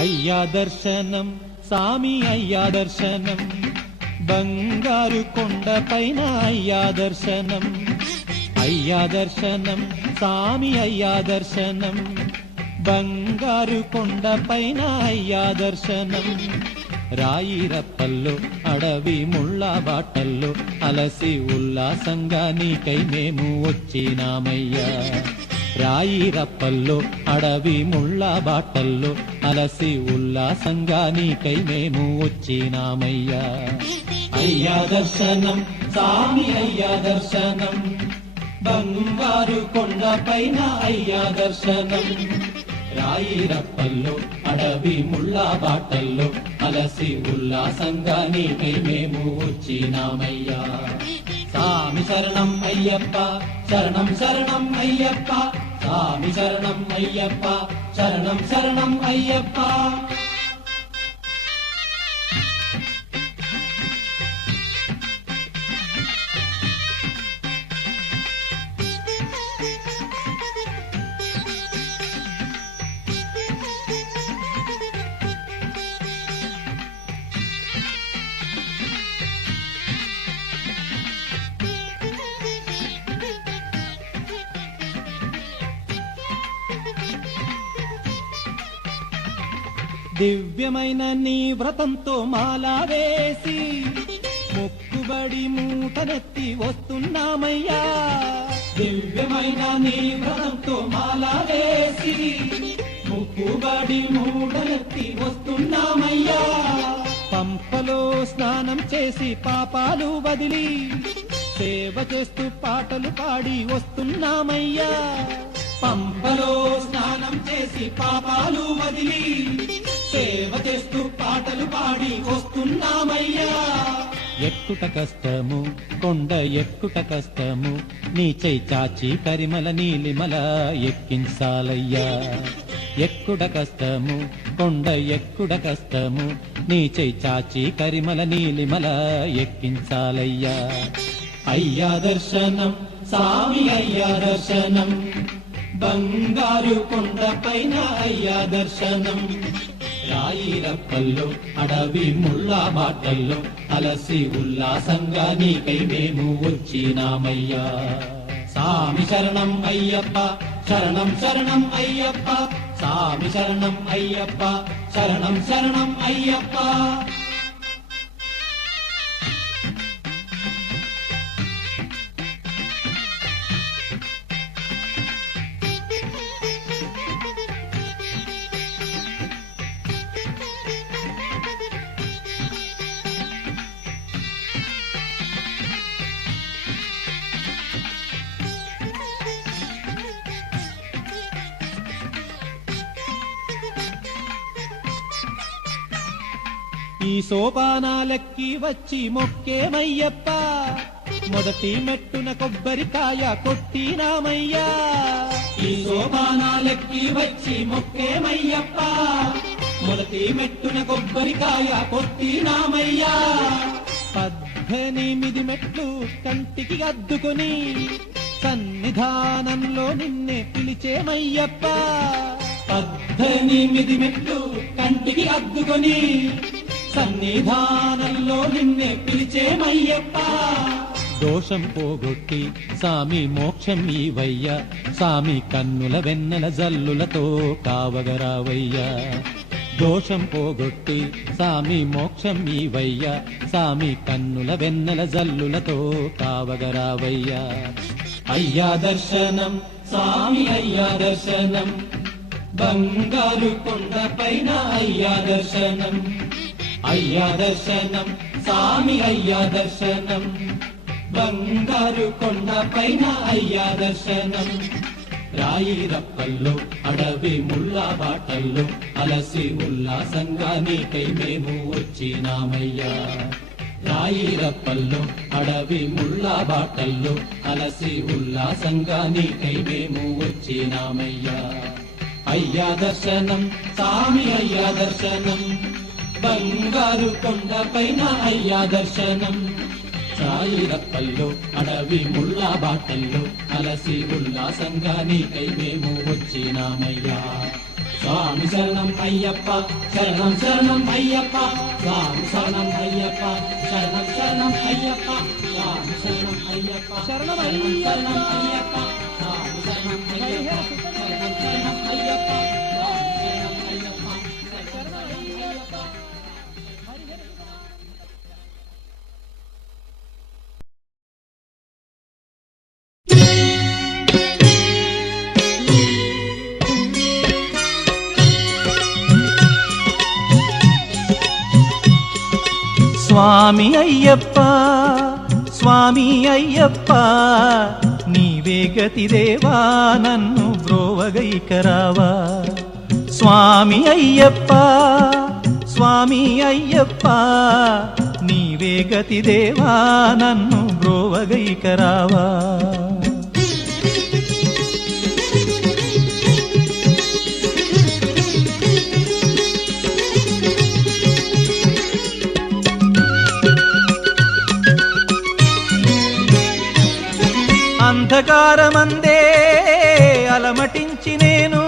అయ్యా దర్శనం సామి అయ్యా దర్శనం బంగారు కొండపైన అయ్యా దర్శనం అయ్యా దర్శనం సామి అయ్యా దర్శనం బంగారు కొండపైన అయ్యా దర్శనం రాయిరప్పల్లో అడవి ముళ్ళ బాటల్లో అలసి ఉల్లాసంగా నీకై మేము వచ్చినామయ్యా రాయిరప్పల్లో అడవి ముళ్ళ బాటల్లో అలసి ఉల్లాసంగా నీకై మేము వచ్చినామయ్యా అయ్యా దర్శనం సామి అయ్యా దర్శనం బంగారు కొండపైన అయ్యా దర్శనం రాయిరప్పల్లో అడవి ముళ్ళ బాటల్లో అలసి ఉల్లాసంగా నీకై మేము వచ్చినామయ్యా సామి శరణం అయ్యప్ప శరణం శరణం అయ్యప్ప సామి శరణం అయ్యప్ప శరణం శరణం అయ్యప్ప దివ్యమైన నీ వ్రతంతో మాలా వేసి మొక్కుబడి మూటనెత్తి వస్తున్నామయ్యా దివ్యమైన నీ వ్రతంతో మాలా వేసి మొక్కుబడి మూటనెత్తి వస్తున్నామయ్యా పంపలో స్నానం చేసి పాపాలు వదిలి సేవ చేస్తూ పాటలు పాడి వస్తున్నామయ్యా పంపలో స్నానం చేసి పాపాలు వదిలి సేవ చేస్తూ పాటలు పాడి వస్తున్నామయ్యా ఎక్కుట కష్టము కొండ ఎక్కుట కష్టము నీ చెయ్యి చాచి కరిమల నీలిమల ఎక్కించాలయ్యా ఎక్కుడ కష్టము కొండ ఎక్కుడ కష్టము నీ చెయ్యి చాచి కరిమల నీలిమల ఎక్కించాలయ్యా అయ్యా దర్శనం సామి అయ్యా దర్శనం బంగారు కొండపైన అయ్యా దర్శనం రాయిరప్పల్లో అడవి ముళ్ళ బాటల్లో అలసి ఉల్లాసంగా నీకై మేము వచ్చినామయ్యా సామి శరణం అయ్యప్ప శరణం శరణం అయ్యప్ప సామి శరణం అయ్యప్ప శరణం శరణం అయ్యప్ప ఈ సోపానాలెక్కి వచ్చి మొక్కేమయ్యప్ప మొదటి మెట్టున కొబ్బరికాయ కొట్టినామయ్యా ఈ సోపానాలెక్కి వచ్చి మొక్కేమయ్యప్ప మొదటి మెట్టున కొబ్బరికాయ కొట్టినామయ్యా 18 మెట్లు కంటికి అద్దుకొని సన్నిధానంలో నిన్నే పిలిచేమయ్యప్ప 18 మెట్లు కంటికి అద్దుకొని సన్నిధానంలో నిన్నే పిలిచేమయ్యప్ప దోషం పోగొట్టి సామి మోక్షం ఈవయ్యా సామి కన్నుల వెన్నెల జల్లులతో కావగరావయ్యా దోషం పోగొట్టి సామి మోక్షం ఈవయ్యా సామి కన్నుల వెన్నెల జల్లులతో కావగరావయ్యా అయ్యా దర్శనం సామి అయ్యా దర్శనం బంగారు కొండపైన అయ్యా దర్శనం అయ్యా దర్శనం సామి అయ్యా దర్శనం బంగారు కొండపైన అయ్యా దర్శనం రాయిరప్పల్లో అడవి ముళ్ళ బాటల్లో అలసి ఉల్లాసంగా నీకై మేము వచ్చినామయ్యా రాయిరప్పల్లో అడవి ముళ్ళ బాటల్లో అలసి ఉల్లాసంగా నీకై మేము వచ్చినామయ్యా అయ్యా దర్శనం సామి అయ్యా దర్శనం బంగారు కొండపైన అయ్యా దర్శనం రాయిరప్పల్లో అడవి ముళ్ళ బాటల్లో అలసి ఉల్లాసంగా నీకై మేము వచ్చినామయ్యా స్వామి శరణం అయ్యప్ప శరణం శరణం అయ్యప్ప స్వామి శరణం అయ్యప్ప శరణం శరణం అయ్యప్ప స్వామి శరణం అయ్యప్ప శరణం శరణం అయ్యప్ప స్వామి శరణం అయ్యప్ప శరణం శరణం అయ్యప్ప స్వామి శరణం అయ్యప్ప శరణం అయ్యప్ప. స్వామి అయ్యప్ప స్వామి అయ్యప్ప నీవే గతి దేవా నన్ను బ్రోవగైకరావా. స్వామి అయ్యప్ప స్వామి అయ్యప్ప నీవే గతి దేవా నన్ను బ్రోవగైకరావా. అంధకారమందే అలమటించి నేను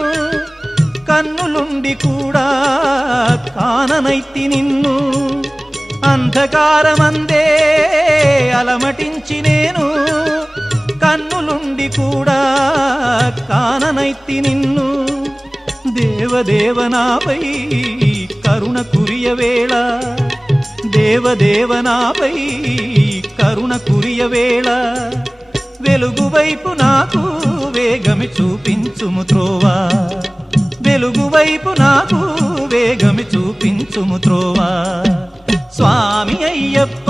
కన్నులుండి కూడా కాననైతి నిన్ను. అంధకారమందే అలమటించి నేను కన్నులుండి కూడా కాననైతి నిన్ను. దేవదేవనాపై కరుణ కురియవేళ దేవదేవనాపై కరుణ కురియవేళ వెలుగు వైపు నాకు వేగమి చూపించుము త్రోవా. వెలుగు వైపు నాకు వేగమి చూపించుము త్రోవా. స్వామి అయ్యప్ప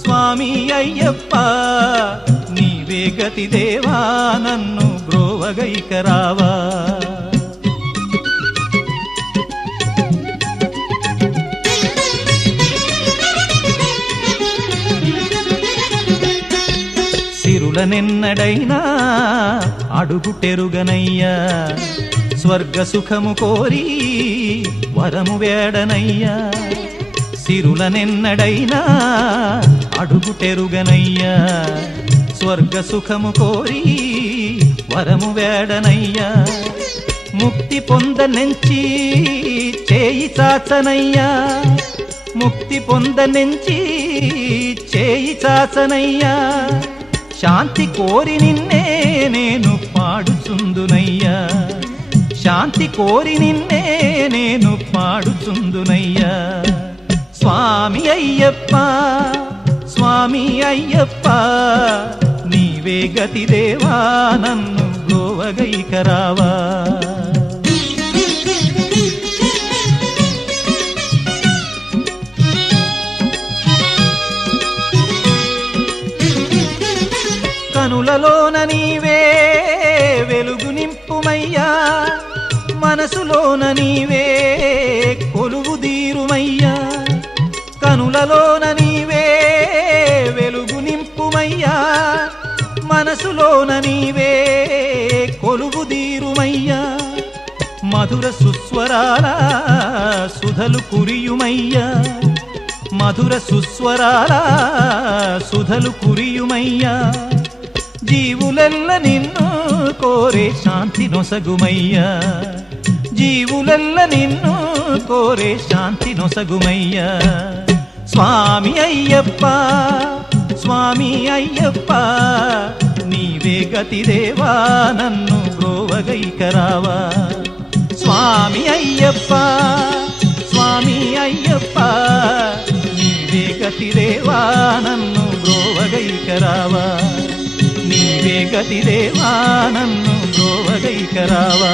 స్వామి అయ్యప్ప నీవే గతి దేవా నన్ను బ్రోవగైకరావా. సిరులనెన్నడైనా అడుగుటెరుగనయ్యా స్వర్గ సుఖము కోరి వరము వేడనయ్యా. సిరులనెన్నడైనా అడుగుటెరుగనయ్యా స్వర్గ సుఖము కోరి వరము వేడనయ్యా. ముక్తి పొందనెంచి చేయి చాచనయ్యా ముక్తి పొందనెంచి చేయి చాచనయ్యా. శాంతి కోరి నిన్నే నేను పాడుచుందునయ్యా శాంతి కోరి నిన్నే నేను పాడుచుందునయ్యా. స్వామి అయ్యప్ప స్వామి అయ్యప్ప నీవే గతి దేవా నన్ను బ్రోవగైకరావా. కనులలోన నీవే వెలుగు నింపుమయ్యా మనసులోన నీవే కొలువు దీరుమయ్యా. కనులలోన నీవే వెలుగు నింపుమయ్యా మనసులోన నీవే కొలువు దీరుమయ్యా. మధుర సుస్వరాల సుధలు కురియుమయ్యా మధుర సుస్వరాల సుధలు కురియుమయ్యా. జీవులెల్ల నిన్ను కోరే శాంతి నొసగుమయ్యా జీవులెల్ల నిన్ను కోరే శాంతి నొసగుమయ్యా. స్వామి అయ్యప్ప స్వామి అయ్యప్ప నీవే గతి దేవా నన్ను బ్రోవగైకరావా. స్వామి అయ్యప్ప స్వామి అయ్యప్ప నీవే గతి దేవా నన్ను బ్రోవగైకరావా. నీవే గతి దేవా నన్ను బ్రోవగైకరావా.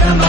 Rama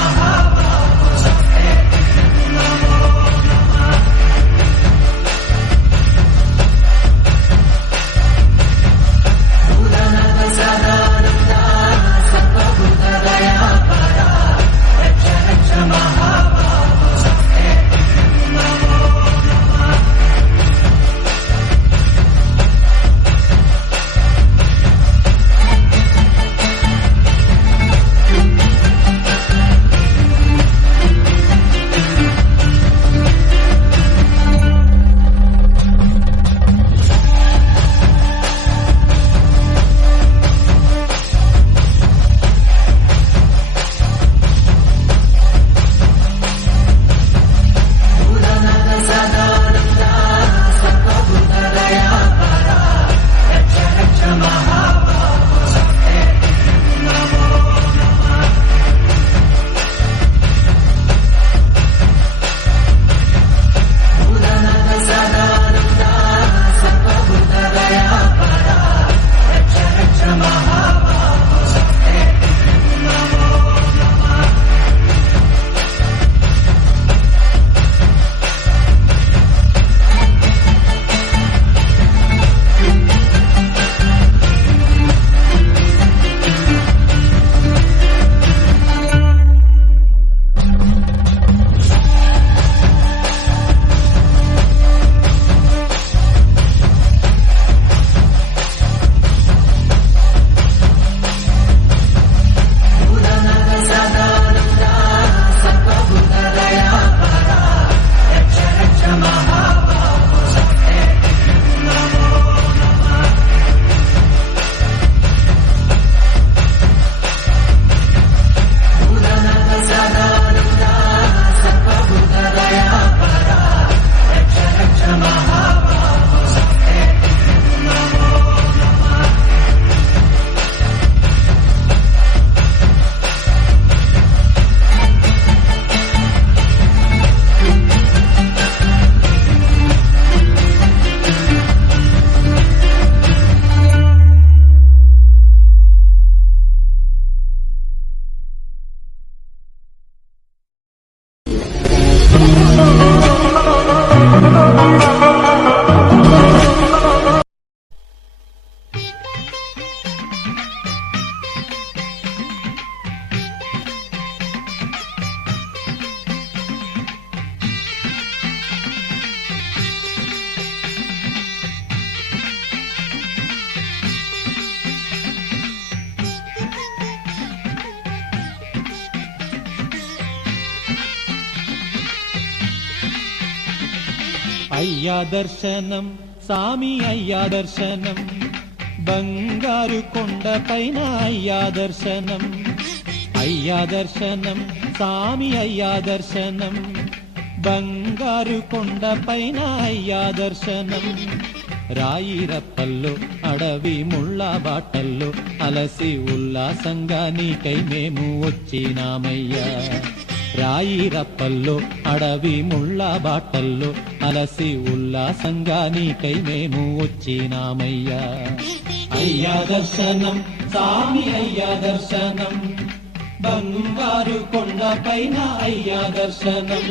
అయ్యా దర్శనం సామి అయ్యా దర్శనం బంగారు కొండపైన అయ్యా దర్శనం అయ్యా దర్శనం సామి అయ్యా దర్శనం బంగారు కొండపైన అయ్యా దర్శనం రాయిరప్పల్లో అడవి ముళ్ళ బాటల్లో అలసి ఉల్లాసంగా నీకై మేము వచ్చినామయ్యా రాయిరప్పల్లో అడవి ముళ్ళ బాటల్లో అలసి ఉల్లాసంగా నీకై మేము వచ్చినామయ్యా అయ్యా దర్శనం సామి అయ్యా దర్శనం బంగారు కొండపైన అయ్యా దర్శనం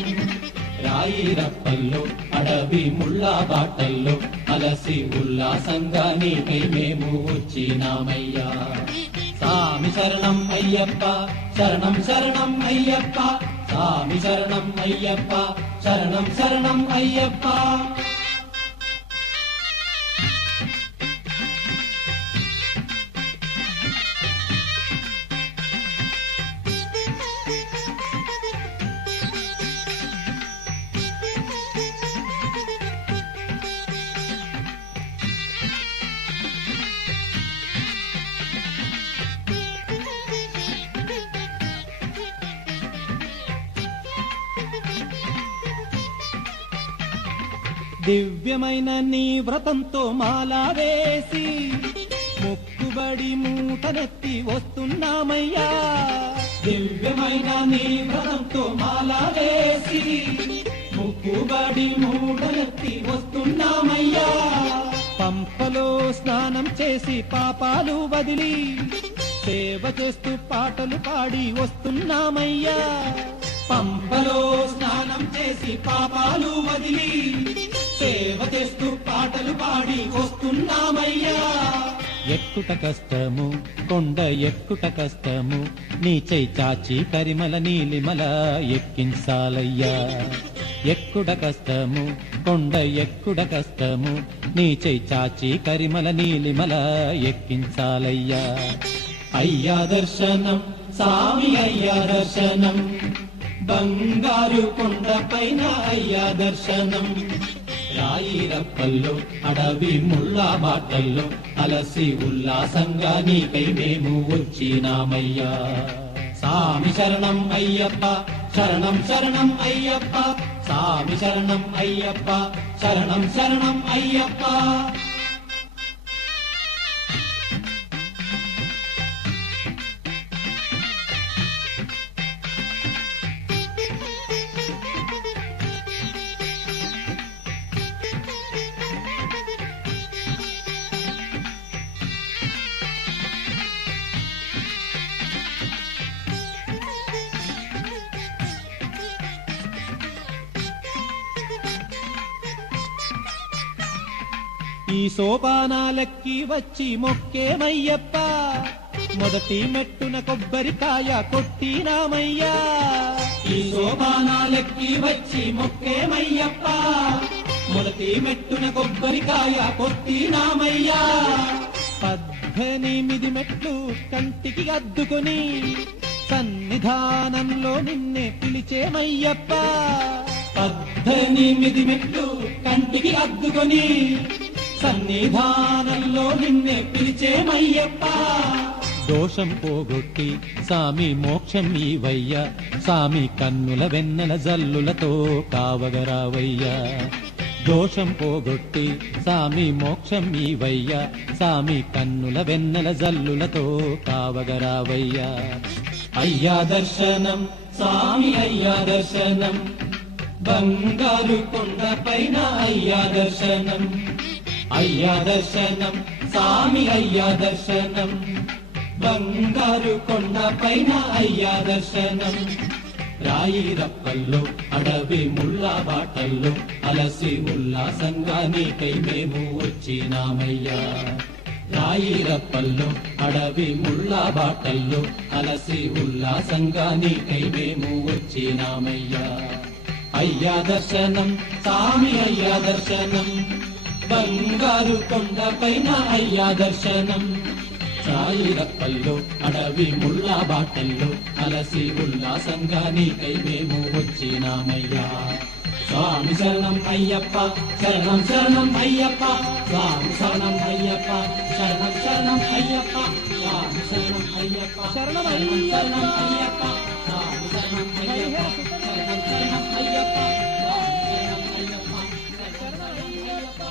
రాయిరప్పల్లో అడవి ముళ్ళ బాటల్లో అలసి ఉల్లాసంగా నీకై మేము వచ్చినామయ్యా సామి శరణం అయ్యప్ప శరణం శరణం అయ్యప్ప సామి శరణం అయ్యప్ప శరణం శరణం అయ్యప్ప దివ్యమైన నీ వ్రతంతో మాలా వేసి మొక్కుబడి మూటనెత్తి వస్తున్నామయ్యా దివ్యమైన నీ వ్రతంతో మాలా వేసి మొక్కుబడి మూటనెత్తి వస్తున్నామయ్యా పంపలో స్నానం చేసి పాపాలు వదిలి సేవ చేస్తూ పాటలు పాడి వస్తున్నామయ్యా పంపలో స్నానం చేసి పాపాలు వదిలి సేవ చేస్తూ పాటలు పాడి వస్తున్నామయ్యా ఎక్కుట కష్టము కొండ ఎక్కుట కష్టము నీ చై చాచి కరిమల నీలిమల ఎక్కించాలయ్యా ఎక్కుట కష్టము కొండ ఎక్కుట కష్టము నీ చై చాచి కరిమల నీలిమల ఎక్కించాలయ్యా అయ్యా దర్శనం సామి అయ్యా దర్శనం బంగారు కొండపైన అయ్యా దర్శనం రాయిరప్పల్లో అడవి ముళ్ళ బాటల్లో అలసి ఉల్లాసంగా నీకై మేము వచ్చినామయ్యా సామి శరణం అయ్యప్ప శరణం శరణం అయ్యప్ప సామి శరణం అయ్యప్ప శరణం శరణం అయ్యప్ప ఈ సోపానాలెక్కి వచ్చి మొక్కేమయ్యప్ప మొదటి మెట్టున కొబ్బరికాయ కొట్టినామయ్యా ఈ సోపానాలెక్కి వచ్చి మొక్కేమయ్యప్ప మొదటి మెట్టున కొబ్బరికాయ కొట్టినామయ్యా 18 మెట్లు కంటికి అద్దుకొని సన్నిధానంలో నిన్నే పిలిచేమయ్యప్ప 18 మెట్లు కంటికి అద్దుకొని సన్నిధానంలో నిన్నే పిలిచేమయ్యప్ప దోషం పోగొట్టి సామి మోక్షం ఈవయ్యా సామి కన్నుల వెన్నెల జల్లులతో కావగరావయ్యా దోషం పోగొట్టి సామి మోక్షం ఈవయ్యా సామి కన్నుల వెన్నెల జల్లులతో కావగరావయ్యా అయ్యా దర్శనం సామి అయ్యా దర్శనం బంగారు కొండపైన అయ్యా దర్శనం అయ్యా దర్శనం సామి అయ్యా దర్శనం బంగారు కొండపైన అయ్యా దర్శనం రాయిరప్పల్లో అడవి ముళ్ళ బాటల్లో అలసి ఉల్లాసంగా నీకై మేము వచ్చినామయ్యా రాయిరప్పల్లో అడవి ముళ్ళ బాటల్లో అలసి ఉల్లాసంగా నీకై మేము వచ్చినామయ్యా అయ్యా దర్శనం సామి అయ్యా దర్శనం బంగారు కొండపైన అయ్యా దర్శనం రాయిరప్పల్లో అడవి ముళ్ళ బాటల్లో అలసి ఉల్లాసంగా నీకై మేము వచ్చినామయ్యా స్వామి శరణం అయ్యప్ప శరణం శరణం అయ్యప్ప స్వామి శరణం అయ్యప్ప శరణం శరణం అయ్యప్ప స్వామి శరణం అయ్యప్ప శరణం శరణం అయ్యప్ప స్వామి శరణం అయ్యప్ప శరణం శరణం అయ్యప్ప స్వామి శరణం అయ్యప్ప శరణం అయ్యప్ప.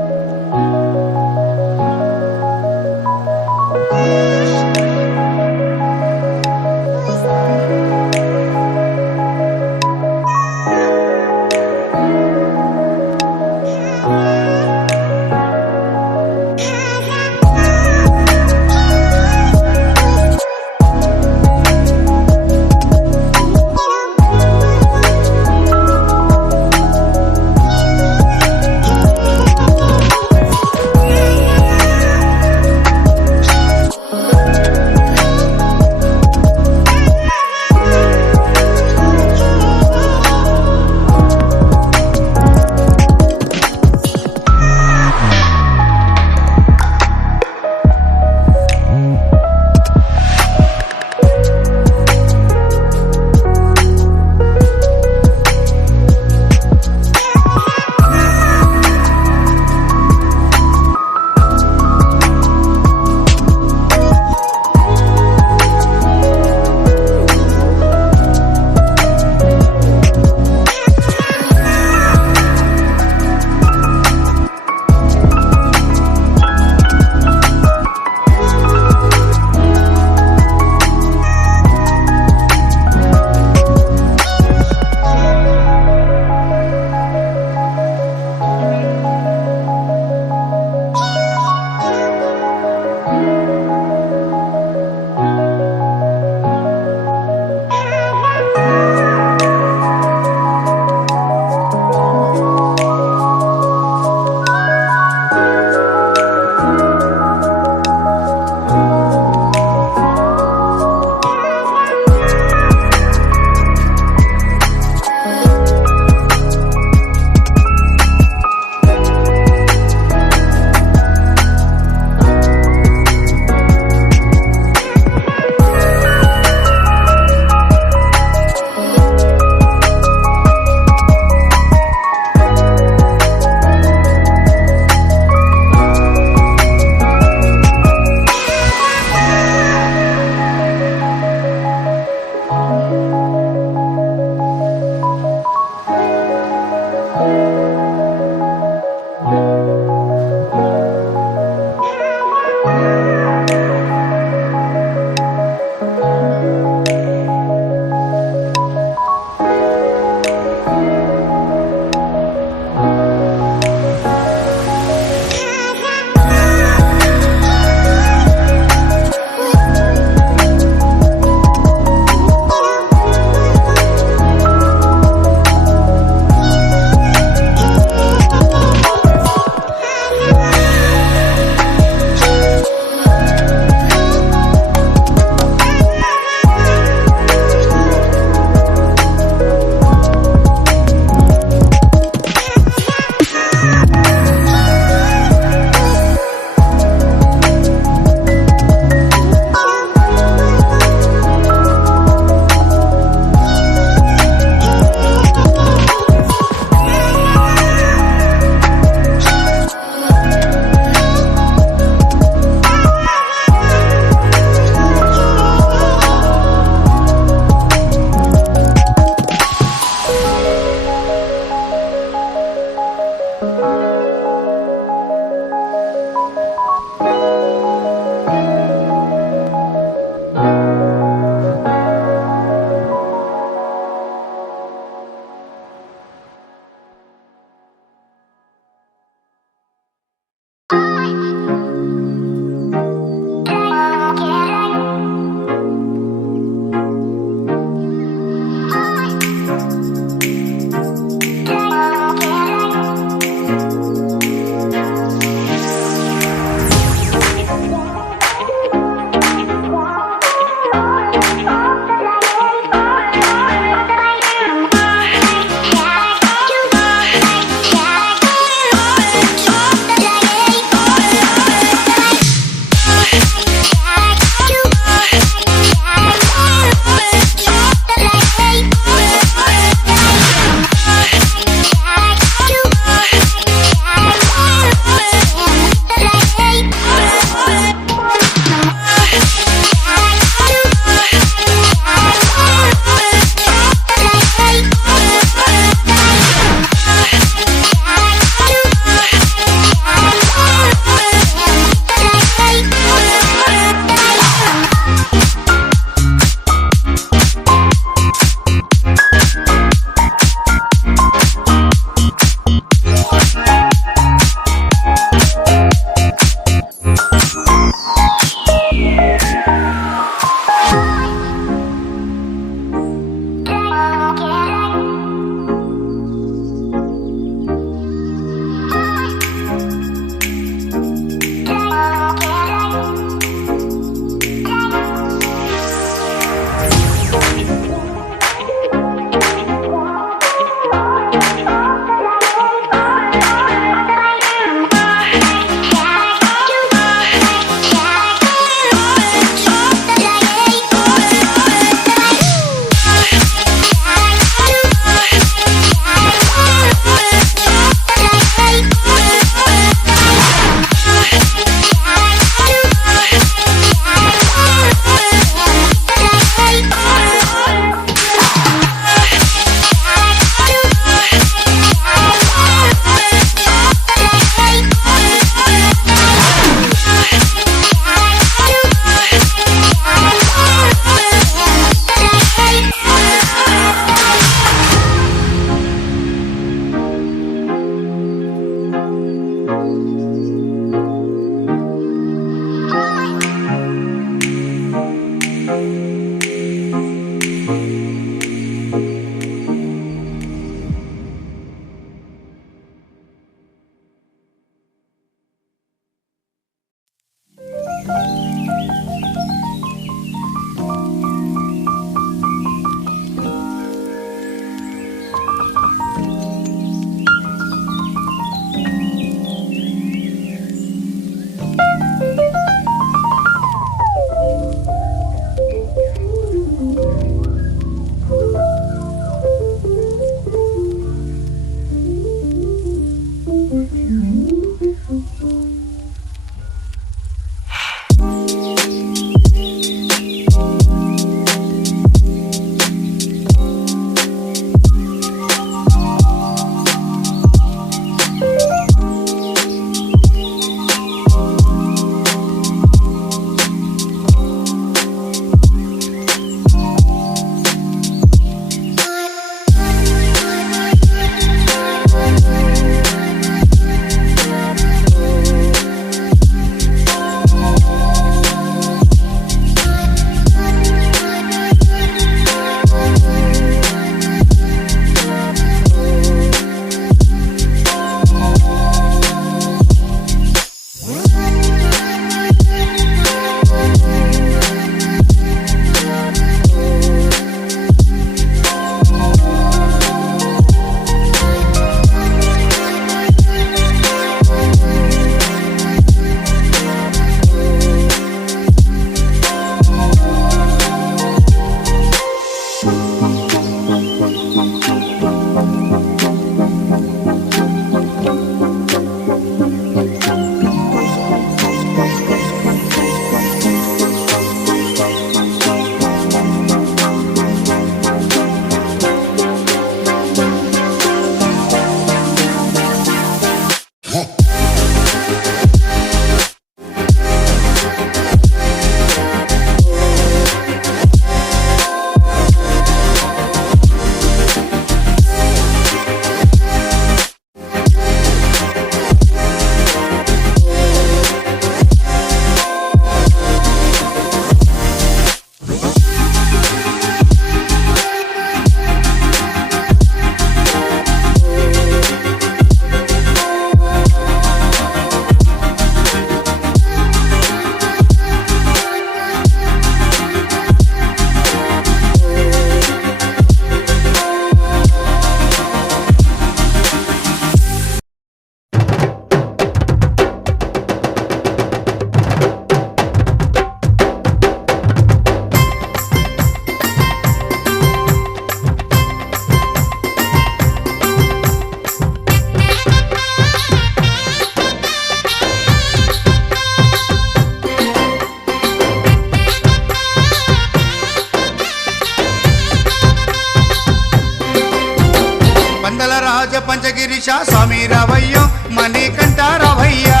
పంచగిరీశ స్వామి రావయ్యో మణికంఠ రావయ్యా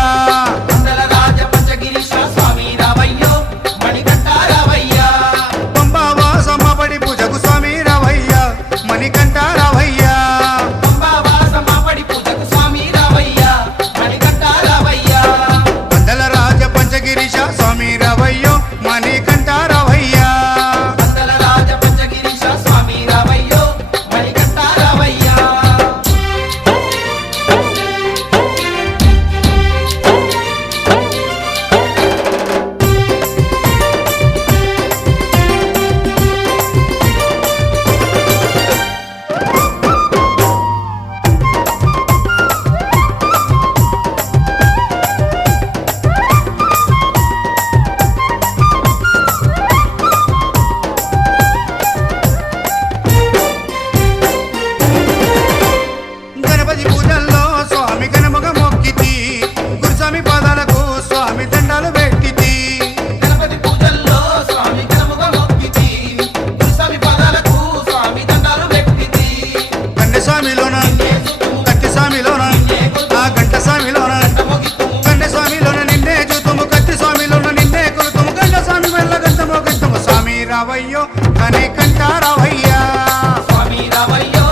మండల రాజ పంచగిరీశ స్వామి రావయ్యో మణికంఠ రావయ్యా పంబావాసమ్మబడి పూజకు స్వామి రావయ్యా మణికంఠ రావయ్యా పంబావాసమ్మబడి పూజకు స్వామి రావయ్యా మణికంఠ రావయ్యా మండల రాజ పంచగిరీశ స్వామి రావయ్యో మణికంఠ రావయ్యా మండల రాజ పంచగిరీశ స్వామి రావయ్యో మణికంఠ రావయ్యా గణపతి పూజల్లో స్వామి గణముగ మొక్కితి గురుస్వామి పాదాలకు స్వామి దండాలు పెట్టితి గణపతి పూజల్లో స్వామి గణముగా మొక్కితి గురుస్వామి పాదాలకు స్వామి దండాలు పెట్టితి కండ స్వామిలోన కత్తి స్వామిలోన ఆ గంట స్వామిలోన కండ స్వామిలోన నిన్నే చూతుము కత్తి స్వామిలోన నిన్నే కొలుతుము గంట స్వామి వల్ల గంటమో గంటము స్వామి రావయ్యో కనే కంట రావయ్యా స్వామి రావయ్యో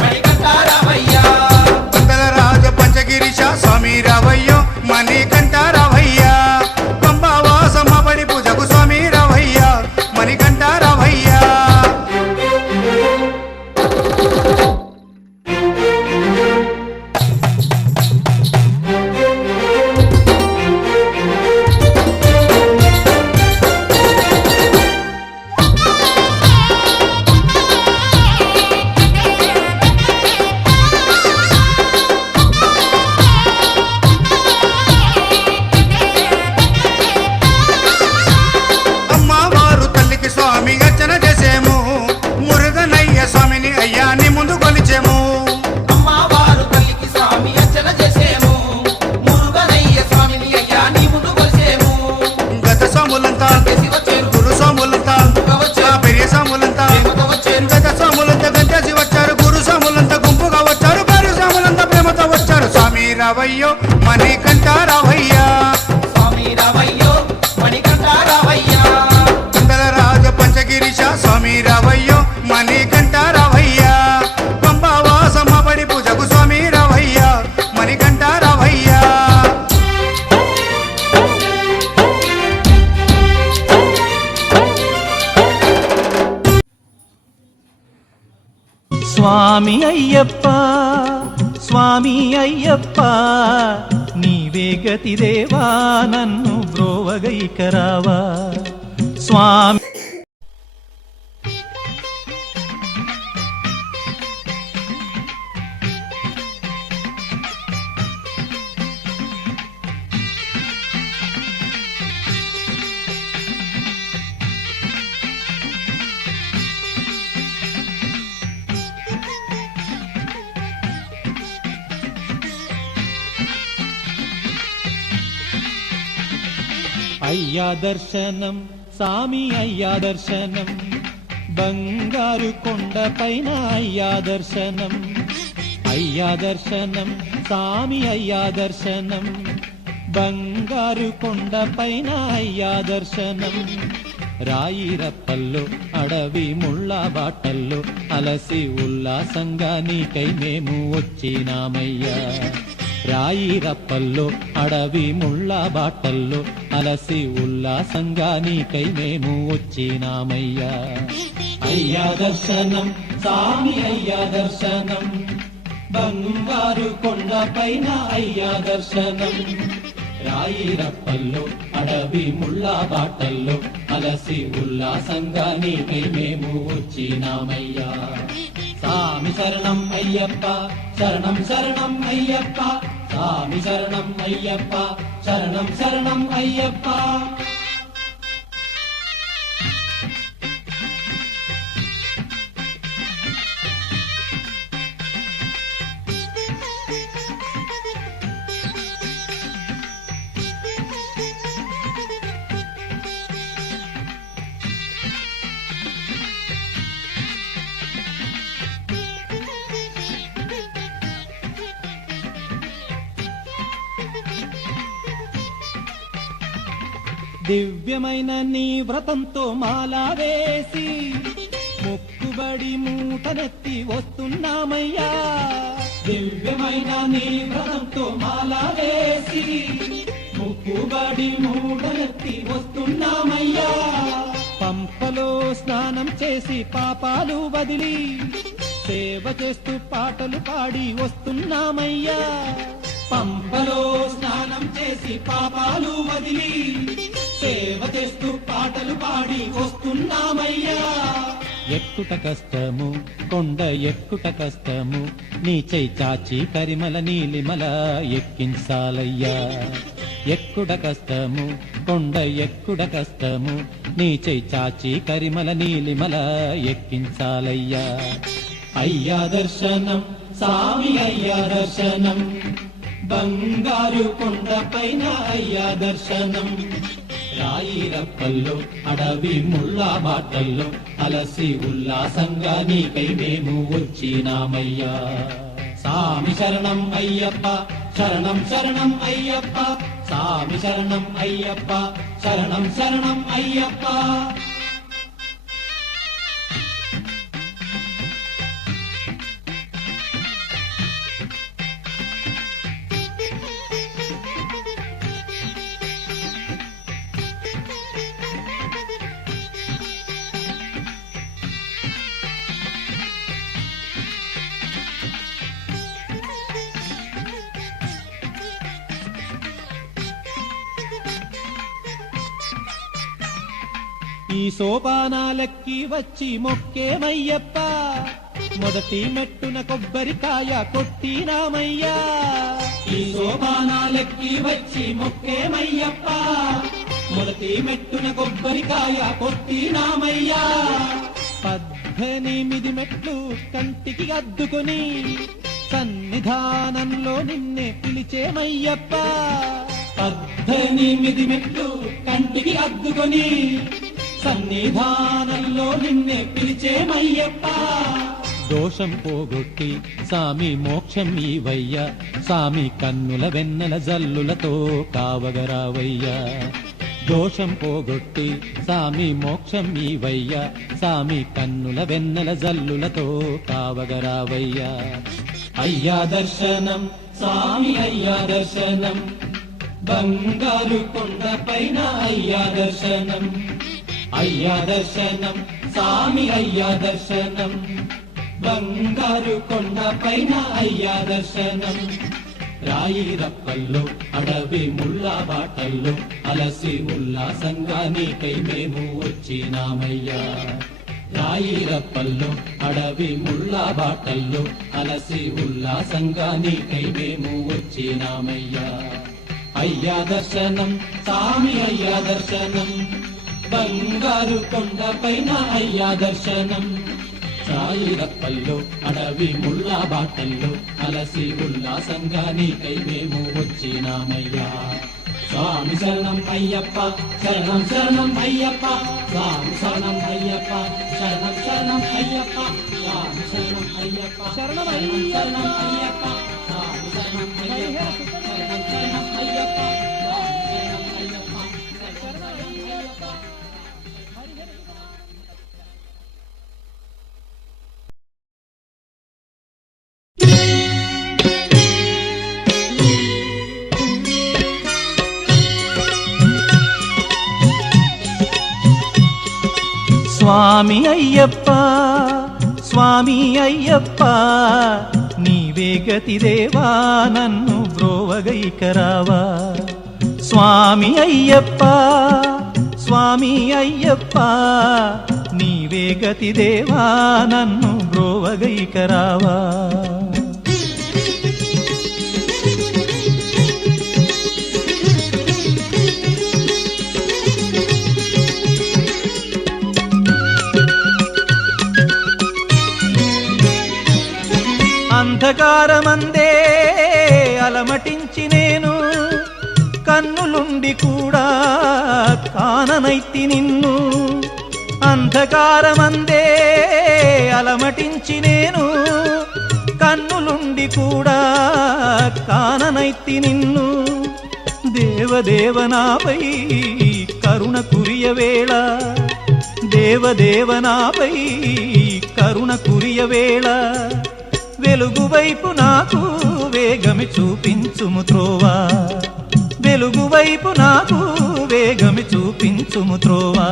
మణికంఠ రావయ్యా మండల రాజ పంచగిరీశ స్వామి రావయ్యో మణికంఠ రావయ్యా పంబావాసమ్మబడి పూజకు స్వామి రావయ్యా మణికంఠ రావయ్యా అమ్మవారు తల్లికి స్వామి అర్చన చేసేము మురుగనయ్య స్వామిని అయ్యాని ముందు కొలిచేము అమ్మవారు తల్లికి స్వామి అర్చన చేసేము మురుగనయ్య స్వామిని అయ్యా నీ ముందు కొలిసేము గత స్వాములంతా చేసి వచ్చేరు గురు స్వాములంతా ఆ పెరియ స్వాములంతా ప్రేమతో వచ్చేరు గత స్వాములంతా గంటేసి వచ్చారు గురు స్వాములంతా గుంపుగా వచ్చారు పేరు స్వాములంతా ప్రేమతో వచ్చారు స్వామి రావయ్యో మణికంఠ రావయ్యా స్వామి రావయ్యో మణికంఠ రావయ్యా మండల రాజ పంచగిరీశ స్వామి రావయ్యో మణికంఠ రావయ్యా పంబావాసమ్మబడి పూజకు స్వామి రావయ్యా మణికంఠ రావయ్యా స్వామి అయ్యప్ప స్వామి అయ్యప్ప నీవే గతి దేవా నన్ను బ్రోవగైకరావా స్వామి అయ్యా దర్శనం సామి అయ్యా దర్శనం బంగారు కొండ పైన అయ్యా దర్శనం అయ్యా దర్శనం సామి అయ్యా దర్శనం బంగారు కొండ పైన అయ్యా దర్శనం రాయి రప్పల్లో అడవి ముళ్ళ బాటల్లో అలసి ఉల్లాసంగా నీకై మేము వచ్చినామయ్యా రాయి రప్పల్లో అడవి ముళ్ళ బాటల్లో అలసి ఉల్లాసంగా నీకై మేము వచ్చినామయ్యా అయ్యా దర్శనం సామి అయ్యా దర్శనం బంగారు కొండ పైన అయ్యా దర్శనం రాయి రప్పల్లో అడవి ముళ్ళ బాటల్లో అలసి ఉల్లాసంగా నీకై మేము వచ్చినామయ్యా సామి శరణం అయ్యప్ప శరణం శరణం అయ్యప్ప సామి శరణం అయ్యప్ప శరణం శరణం అయ్యప్ప దివ్యమైన నీ వ్రతంతో మాలా వేసి మొక్కుబడి మూటనెత్తి వస్తున్నామయ్యా దివ్యమైన నీ వ్రతంతో మాలా వేసి మొక్కుబడి మూటనెత్తి వస్తున్నామయ్యా పంపలో స్నానం చేసి పాపాలు వదిలి సేవ చేస్తూ పాటలు పాడి వస్తున్నామయ్యా పంపలో స్నానం చేసి పాపాలు వదిలి సేవ చేస్తూ పాటలు పాడి వస్తున్నామయ్యా ఎక్కుట కష్టము కొండ ఎక్కుట కష్టము నీ చెయ్యి చాచి కరిమల నీలిమల ఎక్కించాలయ్యా ఎక్కుడ కష్టము కొండ ఎక్కుడ కష్టము నీ చెయ్యి చాచి కరిమల నీలిమల ఎక్కించాలయ్యా అయ్యా దర్శనం సామి అయ్యా దర్శనం బంగారు కొండ పైన అయ్యా దర్శనం రాయి రప్పల్లో అడవి ముళ్ళ బాటల్లో అలసి ఉల్లాసంగా నీకై మేము వచ్చినామయ్యా సామి శరణం అయ్యప్ప శరణం శరణం అయ్యప్ప సామి శరణం అయ్యప్ప శరణం శరణం అయ్యప్ప ఈ సోపానాలెక్కి వచ్చి మొక్కేమయ్యప్ప మొదటి మెట్టున కొబ్బరికాయ కొట్టినామయ్యా ఈ సోపానాలెక్కి వచ్చి మొక్కేమయ్యప్ప మొదటి మెట్టున కొబ్బరికాయ కొట్టినామయ్యా 18 మెట్లు కంటికి అద్దుకొని సన్నిధానంలో నిన్నే పిలిచేమయ్యప్ప 18 మెట్లు కంటికి అద్దుకొని సన్నిధానంలో నిన్నే పిలిచేమయ్యప్ప దోషం పోగొట్టి సామి మోక్షం ఈవయ్యా సామి కన్నుల వెన్నెల జల్లులతో కావగరావయ్యా దోషం పోగొట్టి సామి మోక్షం ఈవయ్యా సామి కన్నుల వెన్నెల జల్లులతో కావగరావయ్యా అయ్యా దర్శనం సామి అయ్యా దర్శనం బంగారు కొండ పైన అయ్యా దర్శనం అయ్యా దర్శనం సామి అయ్యా దర్శనం బంగారు కొండ పైన అయ్యా దర్శనం రాయి రప్పల్లో అడవి ముళ్ళ బాటల్లో అలసి ఉల్లాసంగా నీకై మేము వచ్చినామయ్యా రాయి రప్పల్లో అడవి ముళ్ళ బాటల్లో అలసి ఉల్లాసంగా నీకై మేము వచ్చినామయ్యా అయ్యా దర్శనం సామి అయ్యా దర్శనం బంగారు కొండ పైన అయ్యా దర్శనం రాయి రప్పల్లో అడవి ముళ్ళ బాటల్లో అలసి ఉల్లాసంగా నీకై మేము వచ్చినామయ్యా స్వామి శరణం అయ్యప్ప శరణం శరణం అయ్యప్ప స్వామి శరణం అయ్యప్ప శరణం శరణం అయ్యప్ప స్వామి శరణం అయ్యప్ప శరణం శరణం అయ్యప్ప స్వామి శరణం అయ్యప్ప శరణం శరణం అయ్యప్ప స్వామి శరణం అయ్యప్ప శరణం అయ్యప్ప. స్వామి అయ్యప్ప స్వామి అయ్యప్ప నీవే గతి దేవా నన్ను బ్రోవగైకరావా. స్వామి అయ్యప్ప స్వామి అయ్యప్ప నీవే గతి దేవా నన్ను బ్రోవగైకరావా. అంధకారమందే అలమటించి నేను కన్నులుండి కూడా కాననైతి నిన్ను. అంధకారమందే అలమటించి నేను కన్నులుండి కూడా కాననైతి నిన్ను. దేవదేవనాపై కరుణ కురియవేళ దేవదేవనాపై కరుణ కురియవేళ వెలుగు వైపు నాకు వేగమి చూపించుము త్రోవా. వెలుగు వైపు నాకు వేగమి చూపించుము త్రోవా.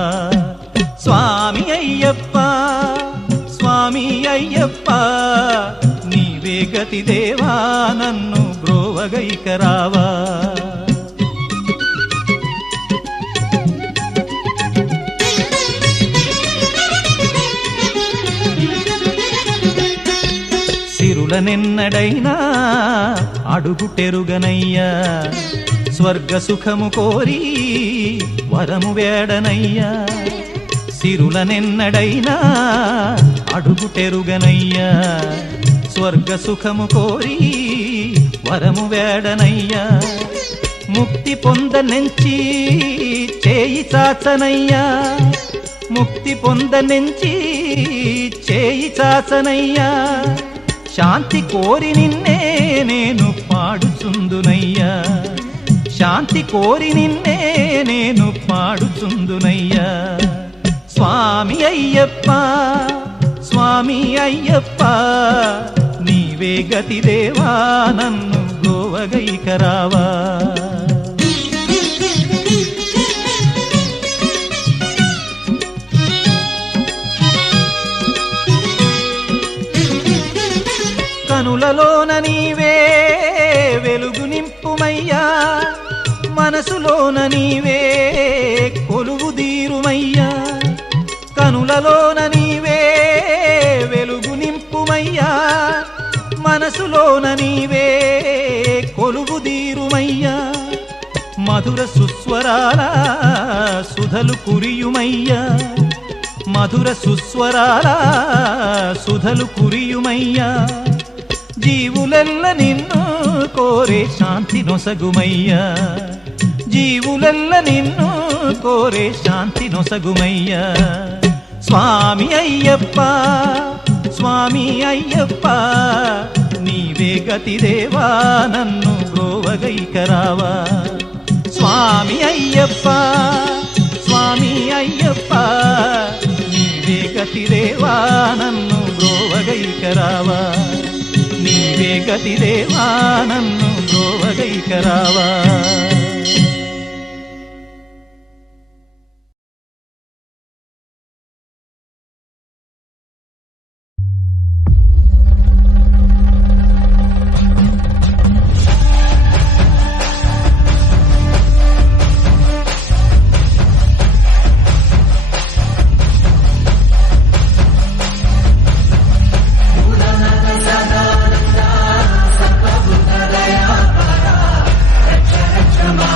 స్వామి అయ్యప్ప స్వామి అయ్యప్ప నీవే గతి దేవా నన్ను బ్రోవగైకరావా. సిరులనెన్నడైనా అడుగుటెరుగనయ్యా. స్వర్గ సుఖము కోరి వరము వేడనయ్యా. సిరులనెన్నడైనా అడుగుటెరుగనయ్యా. స్వర్గ సుఖము కోరి వరము వేడనయ్యా. ముక్తి పొందనెంచి చేయి చాచనయ్యా. ముక్తి పొందనెంచి చేయి చాచనయ్యా. శాంతి కోరి నిన్నే నేను పాడుచుందునయ్యా. శాంతి కోరి నిన్నే నేను పాడుచుందునయ్యా. స్వామి అయ్యప్ప స్వామి అయ్యప్ప నీవే గతి దేవా నన్ను బ్రోవగైకరావా. కనులలోన నీవే వెలుగు నింపుమయ్యా. మనసులోన నీవే కొలువు దీరుమయ్యా. కనులలోన నీవే వెలుగు నింపుమయ్యా. మనసులోన నీవే కొలువు దీరుమయ్యా. మధుర సుస్వరాల సుధలు కురియుమయ్యా. మధుర సుస్వరాల సుధలు కురియుమయ్యా. జీవులెల్ల నిన్ను కోరే శాంతి నొసగుమయ్యా. జీవులెల్ల నిన్ను కోరే శాంతి నొసగుమయ్యా. స్వామి అయ్యప్ప స్వామి అయ్యప్ప నీవే గతి దేవా నన్ను బ్రోవగైకరావా. స్వామి అయ్యప్ప స్వామి అయ్యప్ప నీవే గతి దేవా నన్ను బ్రోవగైకరావా. నీవే గతి దేవా నన్ను బ్రోవగైకరావా. Come on.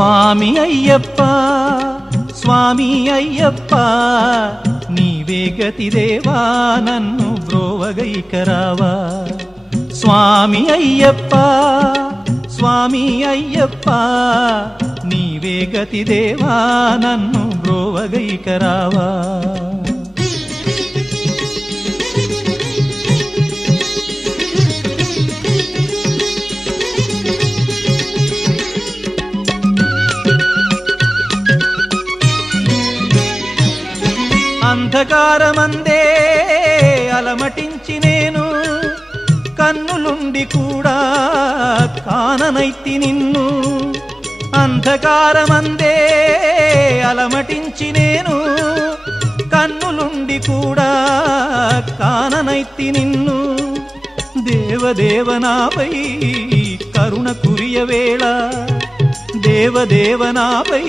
స్వామి అయ్యప్ప స్వామి అయ్యప్ప నీవే గతి దేవా నన్ను బ్రోవగైకరావా స్వామి అయ్యప్ప స్వామి అయ్యప్ప నీవే గతి దేవా నన్ను బ్రోవగైకరావా అంధకారమందే అలమటించి నేను కన్నులుండి కూడా కాననైతి నిన్ను అంధకారమందే అలమటించి నేను కన్నులుండి కూడా కాననైతి నిన్ను దేవదేవనాపై కరుణ కురియవేళ దేవదేవనాపై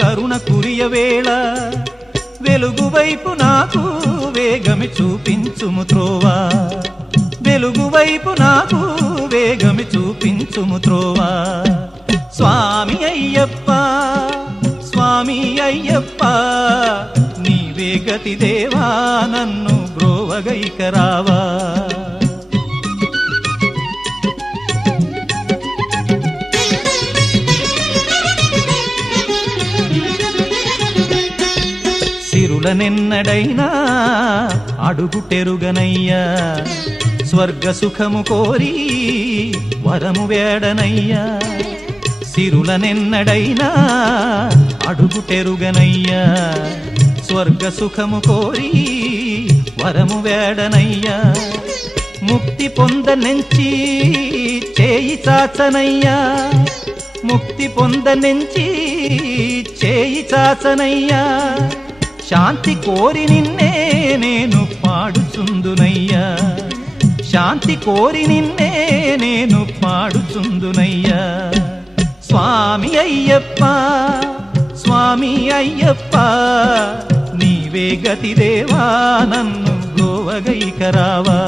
కరుణ కురియవేళ వెలుగు వైపు నాకు వేగమి చూపించుము త్రోవా వెలుగు వైపు నాకు వేగమి చూపించుము త్రోవా స్వామి అయ్యప్ప స్వామి అయ్యప్ప నీవే గతి దేవా నన్ను బ్రోవగైకరావా సిరులనెన్నడైనా అడుగుటెరుగనయ్యా స్వర్గ సుఖము కోరి వరము వేడనయ్యా సిరులనెన్నడైనా అడుగుటెరుగనయ్యా స్వర్గ సుఖము కోరి వరము వేడనయ్యా ముక్తి పొందనెంచి చేయి చాచనయ్యా ముక్తి పొందనెంచి చేయి చాచనయ్యా శాంతి కోరి నిన్నే నేను పాడుచుందునయ్యా శాంతి కోరి నిన్నే నేను పాడుచుందునయ్యా స్వామి అయ్యప్ప స్వామి అయ్యప్ప నీవే గతి దేవా నన్ను బ్రోవగైకరావా